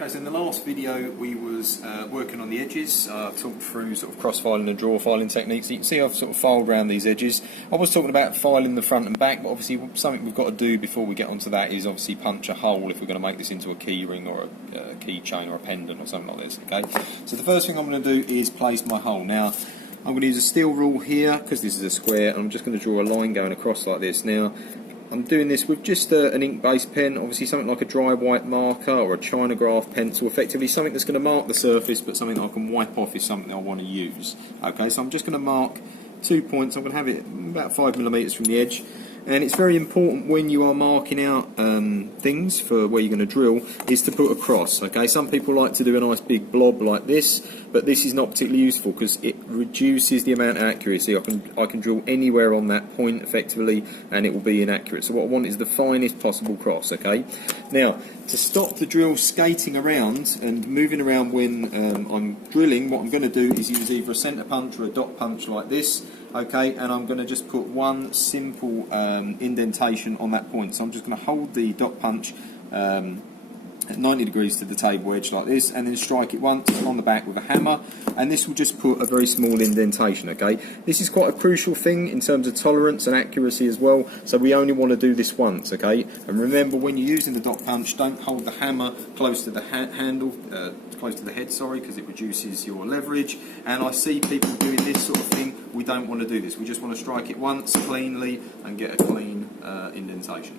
Okay, so in the last video we was working on the edges, talked through sort of cross filing and draw filing techniques. You can see I've sort of filed around these edges. I was talking about filing the front and back, but obviously something we've got to do before we get onto that is obviously punch a hole if we're going to make this into a keyring or a keychain or a pendant or something like this. Okay, so the first thing I'm going to do is place my hole. Now I'm going to use a steel rule here because this is a square, and I'm just going to draw a line going across like this. Now I'm doing this with just an ink-based pen, obviously something like a dry white marker or a China graph pencil, effectively something that's going to mark the surface but something that I can wipe off is something I want to use. Okay, so I'm just going to mark 2 points. I'm going to have it about 5mm from the edge, and it's very important when you are marking out things for where you're going to drill is to put a cross. Okay, some people like to do a nice big blob like this, but this is not particularly useful because it reduces the amount of accuracy. I can drill anywhere on that point effectively and it will be inaccurate. So what I want is the finest possible cross. Okay, now to stop the drill skating around and moving around when I'm drilling, what I'm going to do is use either a centre punch or a dot punch like this. Okay, and I'm going to just put one simple indentation on that point. So I'm just going to hold the dot punch at 90 degrees to the table edge like this, and then strike it once on the back with a hammer, and this will just put a very small indentation. Okay, this is quite a crucial thing in terms of tolerance and accuracy as well, so we only want to do this once. Okay, and remember when you're using the dot punch, don't hold the hammer close to the handle, close to the head, sorry, because it reduces your leverage. And I see people doing this sort of thing. We don't want to do this. We just want to strike it once cleanly and get a clean indentation.